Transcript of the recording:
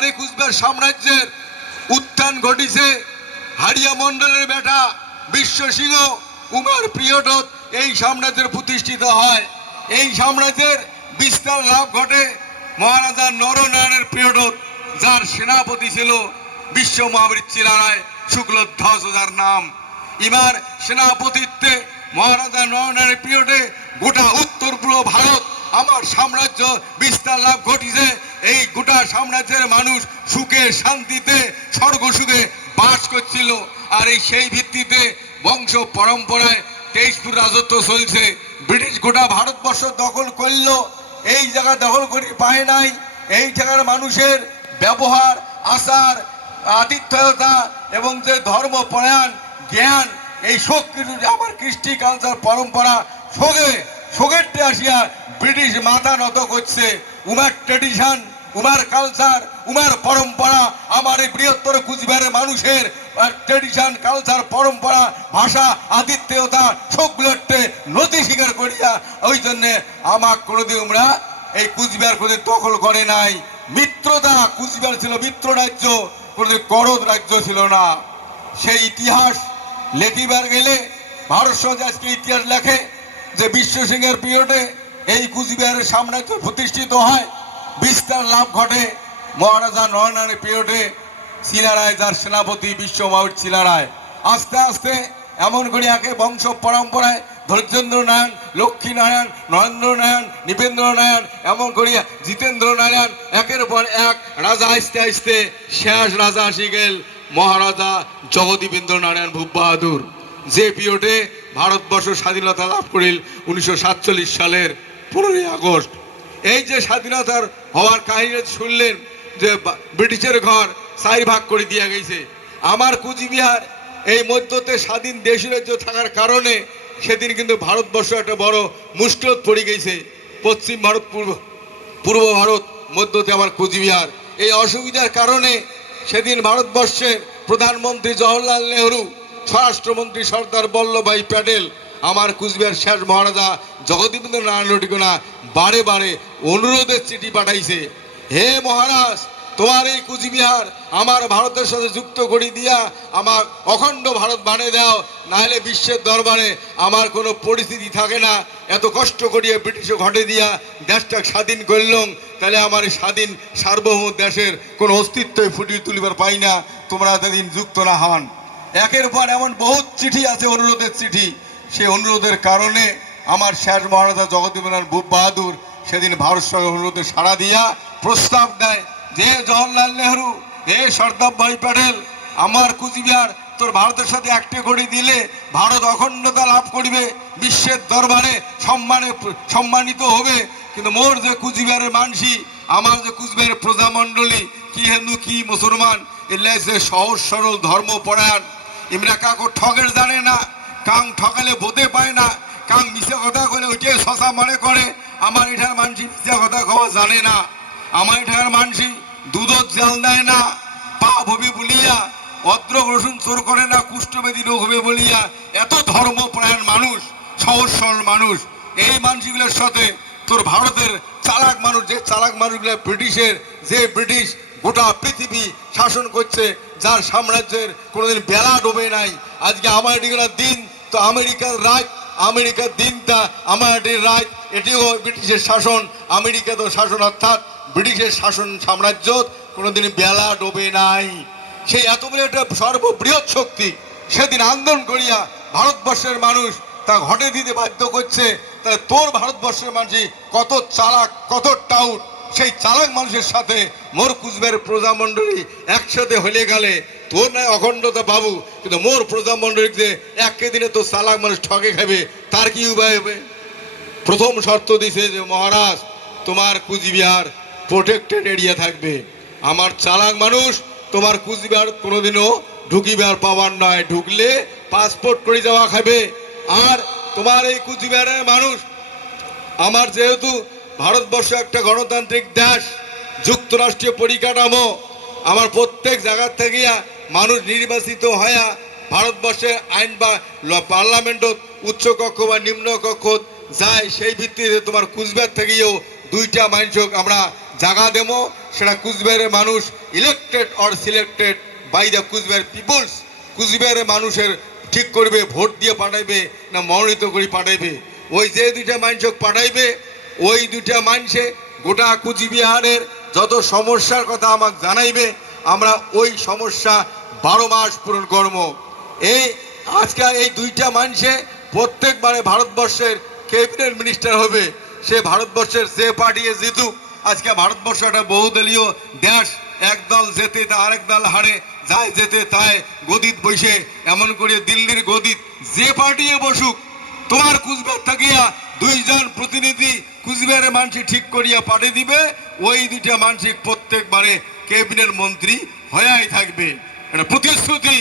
আমার এই কুচবিহার সাম্রাজ্যের উত্থান ঘটিছে হারিয়া মণ্ডলের বেটা বিশ্ব সিংহ উমার প্রিয়টত এই সাম্রাজ্যের প্রতিষ্ঠিত হয়। এই সাম্রাজ্যের বিস্তার লাভ ঘটে মহারাজা নরনারায়ণের প্রিয়টত, যার সেনাপতি ছিল বিশ্ব মহাবীর চিলারায় শুক্লধ্বজ যার নাম। ইমার সেনাপতিত্বে মহারাজা নরনারায়ণের পিরিয়ডে গোটা উত্তর পূর্ব ভারত আমার সাম্রাজ্য বিস্তার লাভ ঘটিছে। এই গোটা সাম্রাজ্যের মানুষ সুখে শান্তিতে স্বর্গ সুখে বাস করছিল। আর এই সেই ভিত্তিতে বংশ পরম্পরায় 23 ফুট রাজত্ব চলছে। ব্রিটিশ গোটা ভারতবর্ষ দখল করলো, এই জায়গা দখল করে পায় নাই। এই জায়গার মানুষের ব্যবহার আচার আতিথ্যতা এবং যে ধর্মপরায়ণ জ্ঞান, এই সব কিছু আমার কৃষ্টি কালচার পরম্পরা সোগেটে আসিয়া ব্রিটিশ মাথা নত করছে। উমার ট্রেডিশন, উমার কালচার, উমার পরম্পরা আমার এই বৃহত্তর কুচবিহারের মানুষের ট্রেডিশন কালচার পরম্পরা ভাষা আতিথ্যতা সবগুলোতে নথি স্বীকার করিয়া ওই জন্যে আমার কোনোদিন আমরা এই কুচবিহার কোনোদিন দখল করে নাই। মিত্রতা, কুচবিহার ছিল মিত্র রাজ্য, কোনোদিন করদ রাজ্য ছিল না। সেই ইতিহাস লেখিবার গেলে ভারত সমাজ আজকে ইতিহাস লেখে যে বিশ্ব সিংহের পিরিয়ডে এই কুচবিহারের সাম্রাজ্য প্রতিষ্ঠিত হয়, বিস্তার লাভ ঘটে মহারাজা নরনারায়ণের পিরিয়ডে। চিলারায় যার সেনাপতি বিশ্ব মহাবীর চিলারায় আস্তে আস্তে এমন করে একে বংশ পরম্পরায় ধৈর্যেন্দ্র নারায়ণ, লক্ষ্মী নারায়ণ, নরেন্দ্র নারায়ণ, নৃপেন্দ্র নারায়ণ, এমন করিয়া জিতেন্দ্র নারায়ণ একের পর এক রাজা আস্তে আস্তে শেষ রাজা আসি গেল মহারাজা জগদীবেন্দ্র নারায়ণ ভূপ বাহাদুর, যে পিরিয়ডে ভারতবর্ষ স্বাধীনতা লাভ করিল 1947 সালের 15ই আগস্ট। এই যে স্বাধীনতার হওয়ার কাহিনী শুনলেন যে ব্রিটিশের ঘর 4 ভাগ করে দিয়া গেছে। আমার কুচবিহার এই মধ্যতে স্বাধীন দেশ রাজ্য থাকার কারণে সেদিন কিন্তু ভারতবর্ষ একটা বড় মুশকিলত পড়ে গেছে। পশ্চিম ভারত, পূর্ব ভারত, মধ্যতে আমার কুচবিহার। এই অসুবিধার কারণে সেদিন ভারতবর্ষের প্রধানমন্ত্রী জওহরলাল নেহরু, স্বরাষ্ট্রমন্ত্রী সর্দার বল্লভভাই প্যাটেল আমার কুচবিহার শেষ মহারাজা জগদীবেন্দ্র নারায়ণ বারে বারে অনুরোধের চিঠি পাঠাইছে, হে মহারাজ, তোমার এই কুচবিহার আমার ভারতের সাথে যুক্ত করে দিয়া আমার অখণ্ড ভারত বানিয়ে দাও, নাহলে বিশ্বের দরবারে আমার কোনো পরিস্থিতি থাকে না। এত কষ্ট করিয়া ব্রিটিশে ঘটে দিয়া দেশটাকে স্বাধীন করলাম, তাহলে আমার এই স্বাধীন সার্বভৌম দেশের কোনো অস্তিত্বই ফুটিয়ে তুলিবার পাই না, তোমরা এতদিন যুক্ত না হন। একের পর এমন বহুত চিঠি আছে, অনুরোধের চিঠি। সেই অনুরোধের কারণে আমার শেষ মহারাজা জগদীবেন্দ্র ভূপ বাহাদুর সেদিন ভারত সরকার অনুরোধে সাড়া দিয়া প্রস্তাব দেয় যে জওহরলাল নেহরু, হে সর্দার প্যাটেল, আমার কুচবিহার তোর ভারতের সাথে একটে করে দিলে ভারত অখণ্ডতা লাভ করিবে, বিশ্বের দরবারে সম্মানিত হবে। কিন্তু মোর যে কুচবিহারের মানসি, আমার যে কুচবিহারের প্রজামণ্ডলী, কি হিন্দু কি মুসলমান, এগুলা যে সহজ সরল ধর্মপরায়ণ, ইমরা কাকু ঠগের জানে না, কাং ঠকালে বোধে পায় না, কাং মিশে কথা বলে ওইটাই শশা মনে করে। আমার এটার মানসি মিশে কথা কওয়া জানে না, আমার এটার মানসি দুধত জাল দেয় না, পা ভবি বলিয়া অদ্রক রসুন চোর করে না, কুষ্ঠবেদী রোগ হবে বলিয়া এত ধর্মপরায়ণ মানুষ, সহজ সরল মানুষ। এই মানুষগুলোর সাথে তোর ভারতের চালাক মানুষ, যে চালাক মানুষগুলো ব্রিটিশের, যে ব্রিটিশ গোটা পৃথিবী শাসন করছে, যার সাম্রাজ্যের কোনোদিন বেলা ডোবে নাই। আজকে আমার এটিগুলোর দিন তো আমেরিকার রাজ, আমেরিকার দিনটা আমার এটির রাজ, এটিও ব্রিটিশের শাসন, আমেরিকাতেও শাসন, অর্থাৎ ব্রিটিশের শাসন সাম্রাজ্য কোনোদিন বেলা ডোবে নাই। সেই এত বড় একটা সর্ববৃহৎ শক্তি সেদিন আন্দোলন করিয়া ভারতবর্ষের মানুষ তা ঘটে দিতে বাধ্য করছে। তাহলে তোর ভারতবর্ষের মানুষ কত চালাক, কত টাউট, সেই চালাক মানুষের সাথে মোর কুচবিহারের প্রজামণ্ডলী একসাথে হলে গেলে তোর নয় অখণ্ডতা বাবু, কিন্তু মোর প্রজামণ্ডলী যে একে দিনে তো চালাক মানুষ ঠকে খাবে, তার কি উপায় হবে? প্রথম শর্ত দিছে যে মহারাজ, তোমার কুচবিহার প্রোটেক্টেড এরিয়া থাকবে, আমার চালাক মানুষ তোমার কুচবিহার কোনোদিনও ঢুকিবার পাওয়ার নয়, ঢুকলে পাসপোর্ট করে যাওয়া খাবে। আর তোমার এই কুচবিহারের মানুষ, আমার যেহেতু ভারতবর্ষ একটা গণতান্ত্রিক দেশ, যুক্তরাষ্ট্রীয় পরিকাঠামো, আমার প্রত্যেক জায়গা থেকে মানুষ নির্বাচিত হয়ে ভারতবর্ষের আইন বা পার্লামেন্টত উচ্চকক্ষ বা নিম্নকক্ষ যায়, সেই ভিত্তিতে তোমার কুচবিহার থেকেও 2টা মানুষক আমরা জায়গা দেবো, সেটা কুচবিহারের মানুষ elected or selected by the Cooch Behar peoples, কুচবিহারের মানুষের ঠিক করবে ভোট দিয়ে পাঠাইবে না মনোনীত করে পাঠাইবে। ওই যে দুইটা মানুষক পাঠাইবে ওই দুইটা মানুষে গোটা কুচবিহারের যত সমস্যার কথা আমাকে জানাইবে, আমরা ওই সমস্যা 12 মাস পূরণ করব। এই আজকে এই দুইটা মানুষে প্রত্যেকবারে ভারতবর্ষের ক্যাবিনেট মিনিস্টার হবে। সে ভারতবর্ষের যে পার্টিয়ে জিতুক, আজকে ভারতবর্ষ একটা বহুদলীয় দেশ, একদল যেতে তা আরেক দল হারে, যায় যেতে তাই গদিত বসে, এমন করে দিল্লির গদিত যে পার্টিয়ে বসুক, তোমার কুচবিহার থাকিয়া 2 জন প্রতিনিধি কুচবিহারের মানুষ ঠিক করিয়া পাঠিয়ে দিবে। ওই দুইটা মানুষ প্রত্যেকবারে ক্যাবিনেট মন্ত্রী হয়েই থাকবে, এটা প্রতিশ্রুতি।